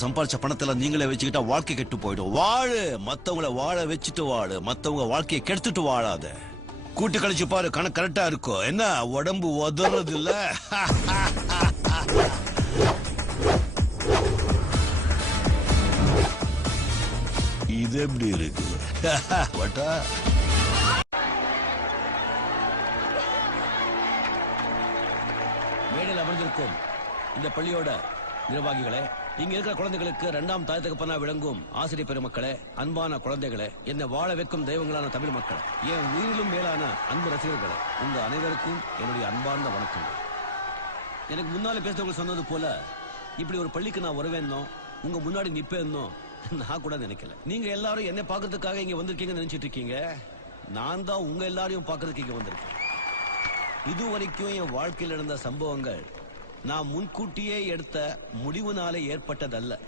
சம்பாதிச்ச பணத்துல நீங்களே வச்சுக்கிட்டா வாழ்க்கை கெட்டு போயிடும். வாழு, மத்தவங்கள வாழ வச்சுட்டு வாழு, மத்தவங்க வாழ்க்கையை கெடுத்துட்டு வாழாத. கூட்டு கழிச்சு பாரு, கணக்கு கரெக்டா இருக்கும். என்ன உடம்பு உதறது இல்ல? இது எப்படி இருக்கு? மேடையில் அமர்ந்திருக்கும் இந்த பள்ளியோட நிர்வாகிகளே, இங்க இருக்கிற குழந்தைகளுக்கு இரண்டாம் தாய் தகப்பனா விளங்கும் ஆசிரியர் பெருமக்களே, அன்பான குழந்தைகளே, என்னை வாழ வைக்கும் தெய்வங்களான தமிழ் மக்கள், என் உயிரிலும் மேலான அன்பு ரசிகர்களே, உங்க அனைவருக்கும் என்னுடைய அன்பார்ந்த வணக்கங்கள். எனக்கு முன்னால பேசுறவங்க சொன்னது போல இப்படி ஒரு பள்ளிக்கு நான் வருவேன்னோ உங்க முன்னாடி நிப்பேன்னோ நான் கூட நினைக்கல. நீங்க எல்லாரும் என்ன பாக்குறதுக்காக இங்க வந்திருக்கீங்கன்னு நினைச்சிட்டு இருக்கீங்க. நான் தான் உங்க எல்லாரையும் பாக்குறதுக்கு இங்க வந்திருக்கேன். இது வரைக்கும் என் வாழ்க்கையில் நடந்த சம்பவங்கள் நான் முன்கூட்டியே எடுத்த முடிவுனாலே ஏற்பட்டதல்ல.